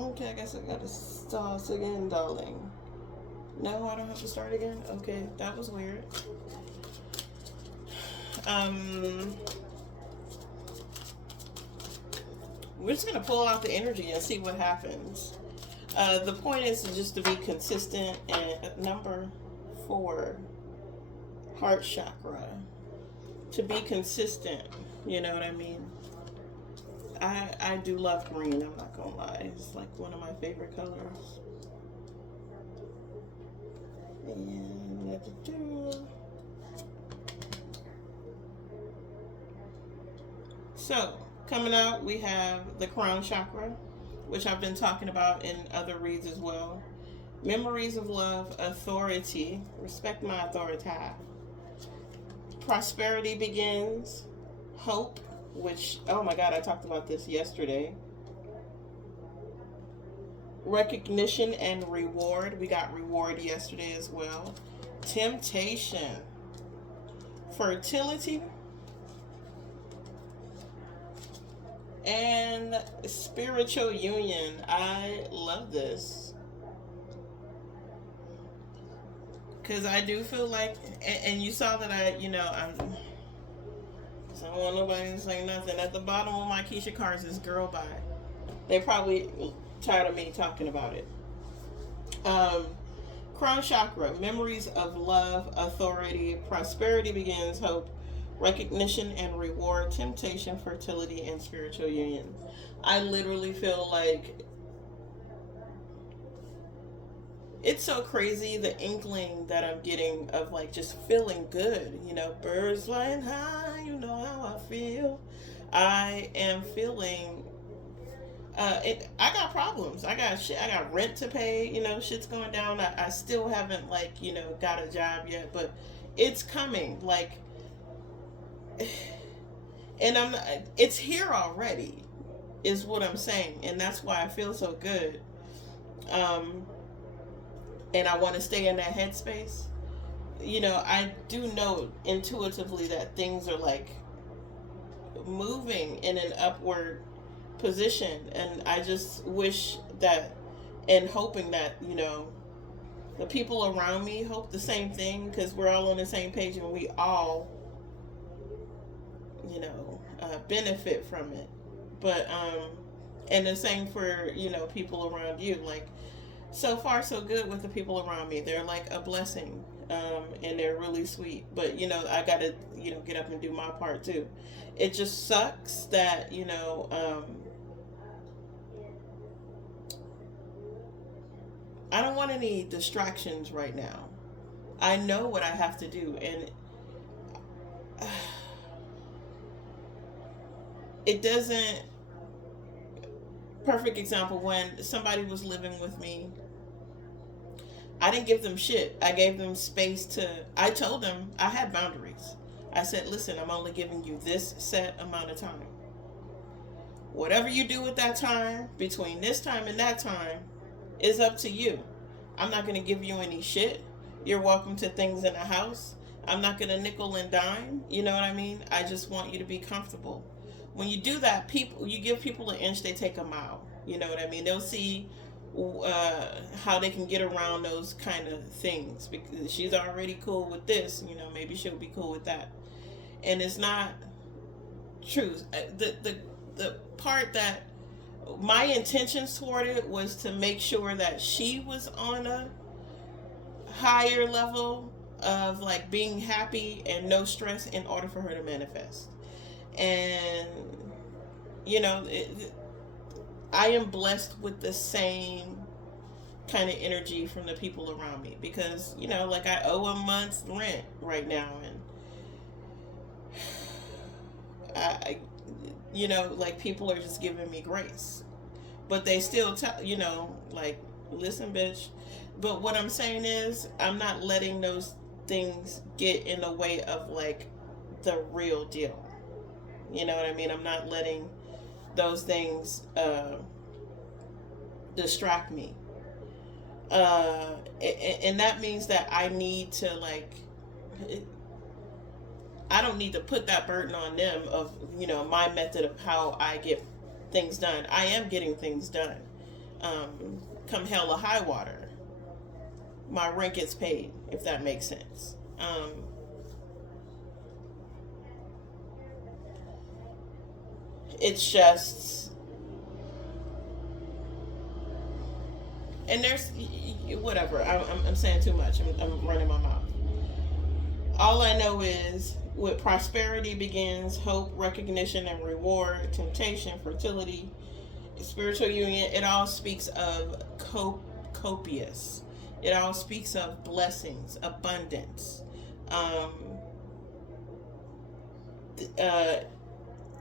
Okay, I guess I gotta start again, darling. No, I don't have to start again? Okay, that was weird. Um, we're just gonna pull out the energy and see what happens. The point is just to be consistent. And number 4, heart chakra. To be consistent. You know what I mean? I do love green. I'm not gonna lie. It's like one of my favorite colors. And so coming out, we have the crown chakra, which I've been talking about in other reads as well. Memories of love, authority, respect my authority. Prosperity begins, hope, which, oh my God, I talked about this yesterday. Recognition and reward, we got reward yesterday as well. Temptation, fertility, and spiritual union. I love this because I do feel like, and you saw that I don't want nobody to say nothing. At the bottom of my Keisha cards is girl bye. They probably tired of me talking about it. Um, Crown chakra, memories of love, authority, prosperity begins, hope, recognition and reward, temptation, fertility, and spiritual union. I literally feel like it's so crazy the inkling that I'm getting of like just feeling good. Birds flying high, you know how I feel. I am feeling I got problems. I got shit. I got rent to pay. Shit's going down. I still haven't got a job yet, but it's coming. And it's here already, is what I'm saying, and that's why I feel so good. Um, and I want to stay in that headspace. I do know intuitively that things are moving in an upward position, and I just wish that and hoping that the people around me hope the same thing, because we're all on the same page and we all benefit from it. But and the same for people around you. So far so good with the people around me. They're like a blessing, and they're really sweet. But I gotta get up and do my part too. It just sucks that I don't want any distractions right now. I know what I have to do, and it doesn't. Perfect example, when somebody was living with me, I didn't give them shit. I gave them space to. I told them I had boundaries. I said, listen, I'm only giving you this set amount of time. Whatever you do with that time, between this time and that time, is up to you. I'm not going to give you any shit. You're welcome to things in the house. I'm not going to nickel and dime. You know what I mean? I just want you to be comfortable. When you do that, you give people an inch, they take a mile. You know what I mean? They'll see how they can get around those kind of things, because she's already cool with this. Maybe she'll be cool with that. And it's not true. The part that my intentions toward it was to make sure that she was on a higher level of being happy and no stress in order for her to manifest. And I am blessed with the same kind of energy from the people around me, because I owe a month's rent right now, and I people are just giving me grace, but they still tell listen, bitch. But what I'm saying is, I'm not letting those things get in the way of the real deal. You know what I mean? I'm not letting those things distract me. And that means that I need to I don't need to put that burden on them of my method of how I get things done. I am getting things done. come hell or high water, my rent gets paid, if that makes sense. It's just, and there's whatever. I'm saying too much. I'm running my mouth. All I know is with prosperity begins hope, recognition, and reward, temptation, fertility, spiritual union. It all speaks of copious. It all speaks of blessings, abundance. Um, uh,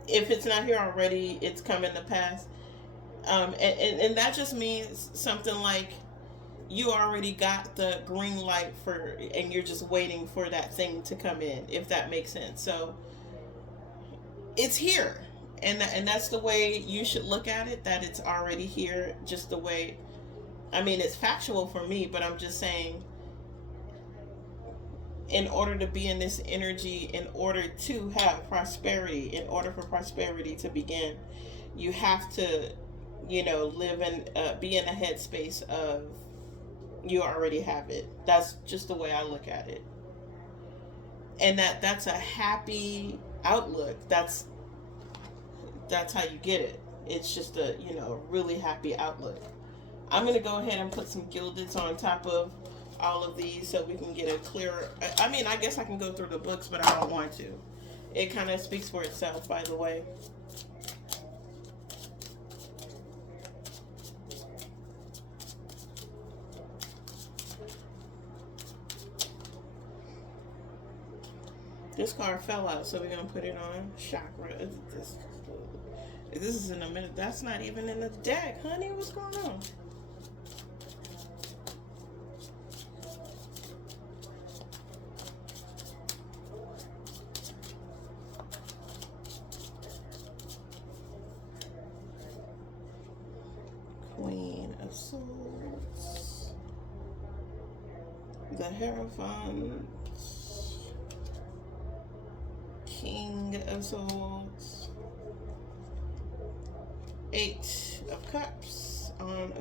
if it's not here already, it's coming to pass. And that just means something like you already got the green light for, and you're just waiting for that thing to come in, if that makes sense. So it's here, and that's the way you should look at it, that it's already here, just the way, I mean, it's factual for me, but I'm just saying, in order to be in this energy, in order to have prosperity, in order for prosperity to begin, you have to, live in, be in a headspace of you already have it. That's just the way I look at it, and that's a happy outlook. That's how you get it. It's just a really happy outlook. I'm gonna go ahead and put some gildeds on top of all of these so we can get a clearer. I mean, I guess I can go through the books, but I don't want to. It kind of speaks for itself, by the way. This card fell out, so we're gonna put it on chakra. This is in a minute. That's not even in the deck, honey. What's going on? Queen of Swords, the Hierophant, King of Swords, Eight of Cups on,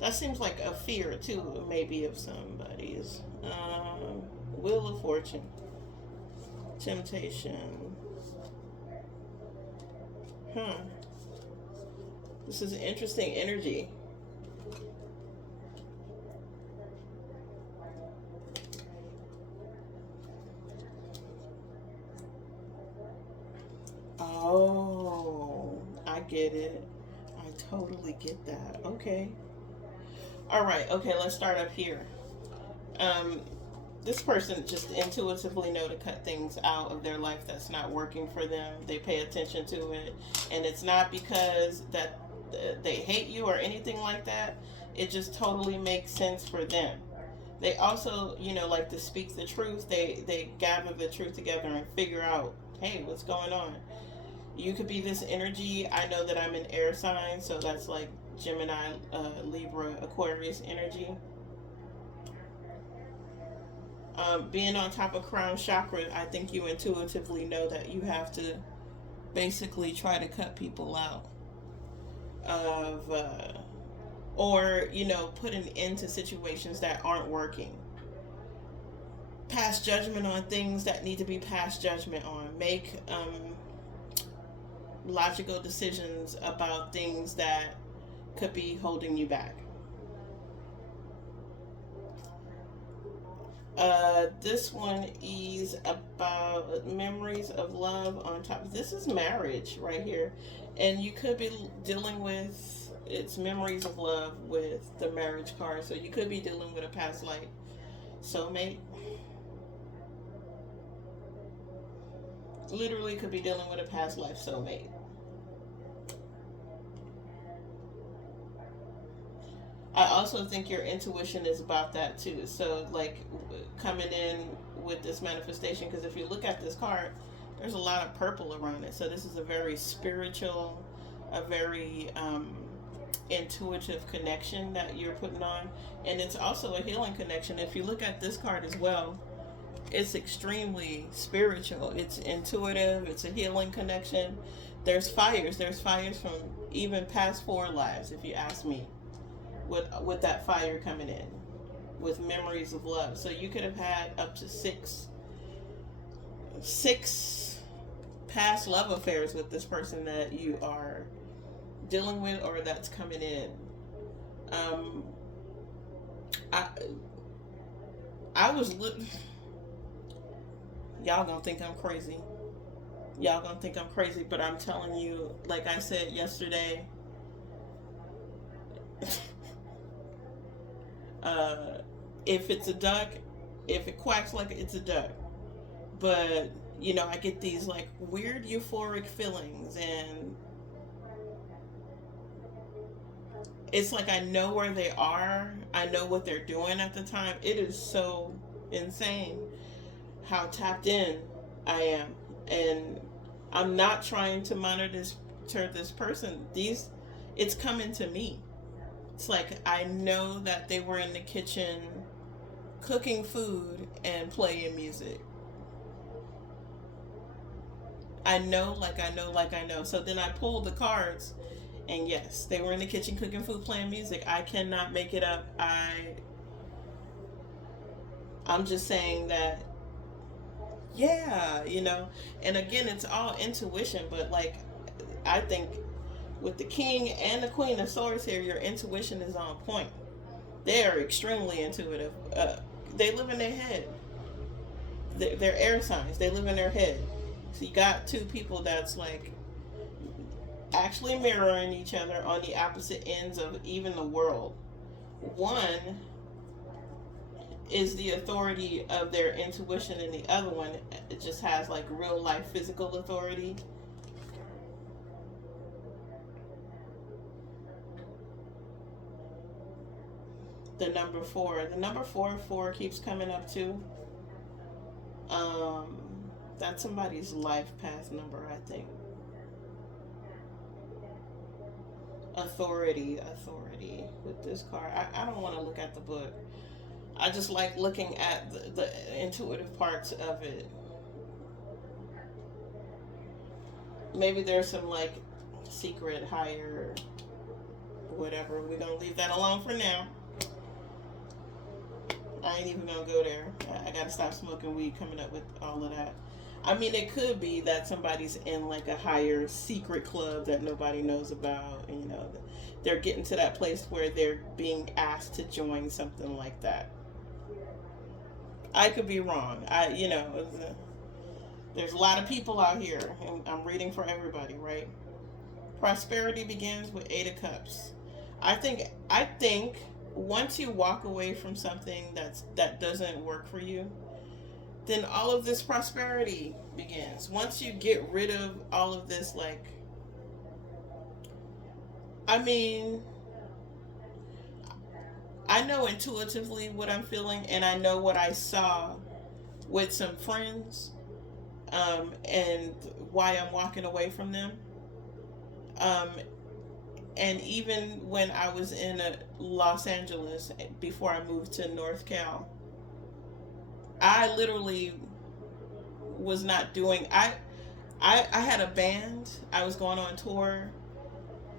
that seems like a fear too, maybe, of somebody's. Wheel of Fortune, Temptation. This is an interesting energy. Oh, I get it. I totally get that. Okay. All right. Okay, let's start up here. This person just intuitively know to cut things out of their life that's not working for them. They pay attention to it, and it's not because that they hate you or anything like that. It just totally makes sense for them. They also, like to speak the truth. They gather the truth together and figure out, hey, what's going on? You could be this energy. I know that I'm an air sign, so that's like Gemini, Libra, Aquarius energy. Being on top of crown chakra, I think you intuitively know that you have to basically try to cut people out of, or, put an end to situations that aren't working. Pass judgment on things that need to be passed judgment on. Make logical decisions about things that could be holding you back. This one is about memories of love on top. This is marriage right here. And you could be dealing with, it's memories of love with the marriage card. So you could be dealing with a past life soulmate. Literally could be dealing with a past life soulmate. I also think your intuition is about that too. So like coming in with this manifestation, because if you look at this card, there's a lot of purple around it. So this is a very spiritual, a very intuitive connection that you're putting on. And it's also a healing connection. If you look at this card as well, it's extremely spiritual. It's intuitive. It's a healing connection. There's fires from even past 4 lives, if you ask me, with that fire coming in, with memories of love. So you could have had up to six past love affairs with this person that you are dealing with or that's coming in. Um, I I was y'all gonna think I'm crazy. Y'all gonna think I'm crazy, but I'm telling you, like I said yesterday, uh, if it's a duck, if it quacks like it's a duck. But I get these like weird euphoric feelings, and it's like I know where they are. I know what they're doing at the time. It is so insane how tapped in I am, and I'm not trying to monitor this person. It's coming to me. It's like I know that they were in the kitchen cooking food and playing music. I know, like I know. So then I pulled the cards, and yes, they were in the kitchen cooking food, playing music. I cannot make it up. I'm just saying that, yeah, And again, it's all intuition, but like I think with the king and the queen of swords here, your intuition is on point. They are extremely intuitive. They live in their head. They're air signs. They live in their head. So you got two people that's like actually mirroring each other on the opposite ends of even the world. One is the authority of their intuition, and the other one, it just has like real life physical authority. The number four keeps coming up too. um that's somebody's life path number, I think. Authority with this card. I don't want to look at the book. I just like looking at the intuitive parts of it. Maybe there's some like secret higher whatever. We're gonna leave that alone for now. I ain't even gonna go there. I gotta stop smoking weed coming up with all of that. I mean, it could be that somebody's in like a higher secret club that nobody knows about. And, they're getting to that place where they're being asked to join something like that. I could be wrong. There's a lot of people out here, and I'm reading for everybody, right? Prosperity begins with 8 of Cups. I think once you walk away from something that doesn't work for you, then all of this prosperity begins. Once you get rid of all of this, like, I mean, I know intuitively what I'm feeling, and I know what I saw with some friends, and why I'm walking away from them. Um, and even when I was in Los Angeles before I moved to North Cal, I literally was not doing. I had a band. I was going on tour.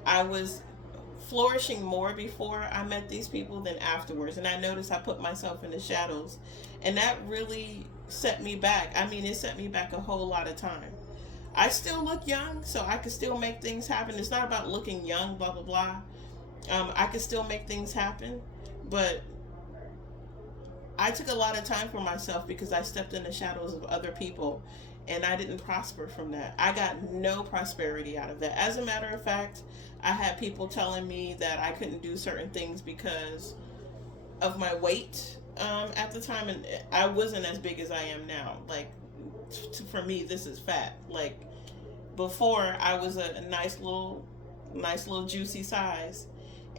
I was flourishing more before I met these people than afterwards, and I noticed I put myself in the shadows, and that really set me back. I mean, it set me back a whole lot of time. I still look young, so I can still make things happen. It's not about looking young, blah blah blah. I can still make things happen, but I took a lot of time for myself because I stepped in the shadows of other people, and I didn't prosper from that. I got no prosperity out of that. As a matter of fact, I had people telling me that I couldn't do certain things because of my weight, at the time, and I wasn't as big as I am now. Like, for me, this is fat. Like, before, I was a nice little juicy size,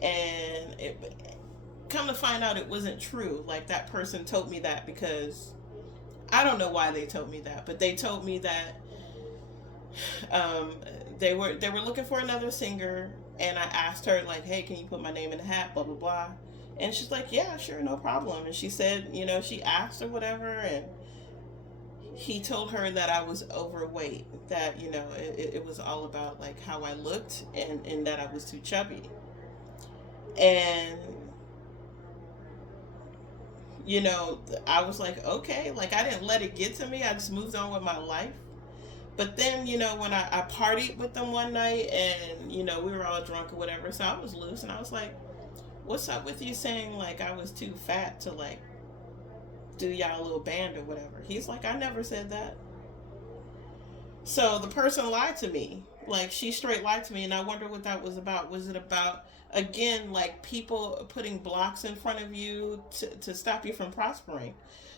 and come to find out, it wasn't true. Like, that person told me that because I don't know why they told me that, but they told me that um, they were looking for another singer, and I asked her, like, hey, can you put my name in the hat, blah blah blah, and she's like, yeah, sure, no problem. And she said, she asked or whatever, and he told her that I was overweight, that, it was all about like how I looked, and that I was too chubby. And, I was like, okay, like I didn't let it get to me. I just moved on with my life. But then, when I partied with them one night, and, we were all drunk or whatever, so I was loose, and I was like, what's up with you saying like I was too fat to like do y'all a little band or whatever? He's like, I never said that. So the person lied to me. Like, she straight lied to me, and I wonder what that was about. Was it about, again, like people putting blocks in front of you to stop you from prospering?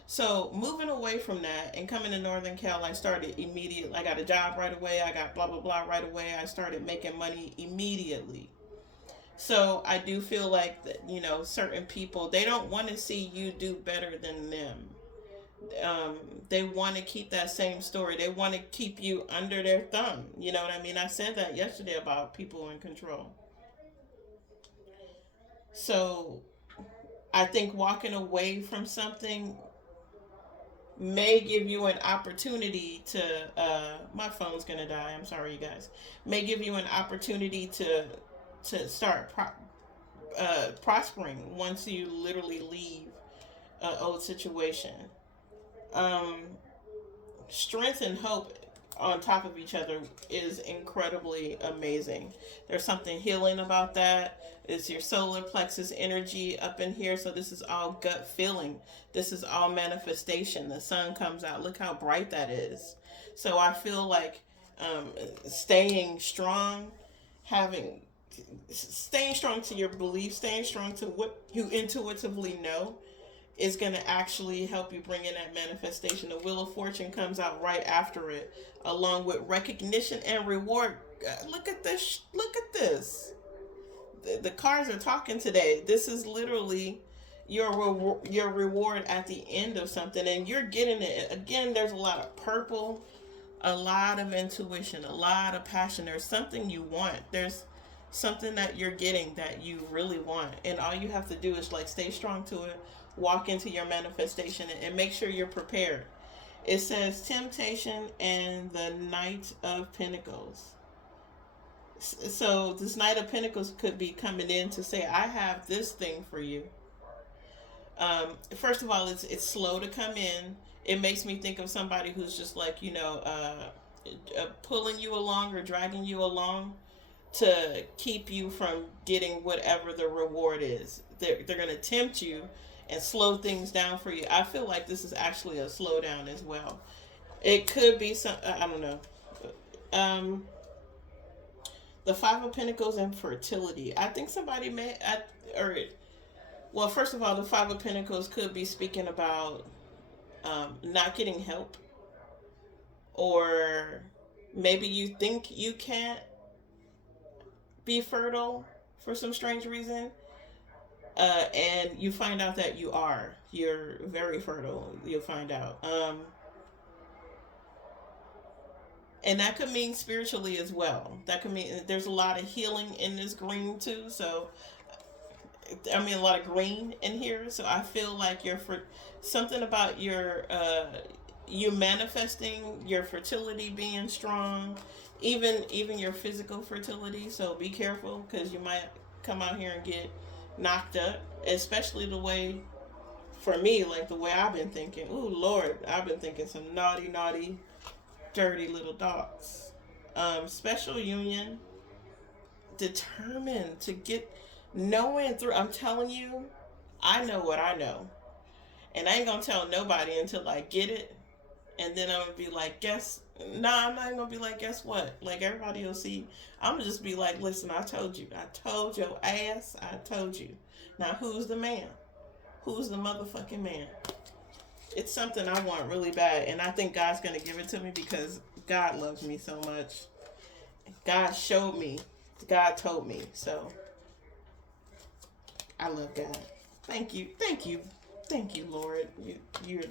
So moving away from that and coming to Northern Cal, I started immediately. I got a job right away. I got blah blah blah right away. I started making money immediately. So I do feel like that, certain people, they don't want to see you do better than them. They want to keep that same story. They want to keep you under their thumb. You know what I mean? I said that yesterday about people in control. So I think walking away from something may give you an opportunity to, my phone's gonna die, I'm sorry you guys, may give you an opportunity to start prospering once you literally leave an old situation. um, Strength and hope on top of each other is incredibly amazing. There's something healing about that. It's your solar plexus energy up in here. So this is all gut feeling. This is all manifestation. The sun comes out. Look how bright that is. So I feel like, um, staying strong, having staying strong to your beliefs, staying strong to what you intuitively know, is going to actually help you bring in that manifestation. The Wheel of Fortune comes out right after it, along with recognition and reward. Look at this. Look at this. The cards are talking today. This is literally your reward at the end of something, and you're getting it. Again, there's a lot of purple, a lot of intuition, a lot of passion. There's something you want. There's something that you're getting that you really want, and all you have to do is like stay strong to it, walk into your manifestation, and make sure you're prepared. It says temptation and the Knight of Pentacles. So this Knight of Pentacles could be coming in to say, I have this thing for you. First of all, it's slow to come in. It makes me think of somebody who's just like, pulling you along or dragging you along to keep you from getting whatever the reward is. They're going to tempt you and slow things down for you. I feel like this is actually a slowdown as well. It could be some, I don't know. The Five of Pentacles and fertility. I think somebody well, first of all, the Five of Pentacles could be speaking about, not getting help, or maybe you think you can't be fertile for some strange reason, and you find out that you're very fertile. You'll find out, and that could mean spiritually as well. That could mean there's a lot of healing in this green too. So I mean, a lot of green in here. So I feel like you're for something about you manifesting your fertility being strong, even your physical fertility. So be careful, because you might come out here and get knocked up, especially the way, for me, like the way I've been thinking. Ooh, Lord, I've been thinking some naughty, naughty, dirty little thoughts. Special union, determined to get knowing through. I'm telling you, I know what I know, and I ain't gonna tell nobody until I get it. And then I'm gonna be like, I'm not gonna be like, guess what? Like, everybody will see. I'm gonna just be like, listen, I told you. I told your ass. I told you. Now, who's the man? Who's the motherfucking man? It's something I want really bad, and I think God's gonna give it to me, because God loves me so much. God showed me. God told me. So I love God. Thank you. Thank you. Thank you, Lord. You're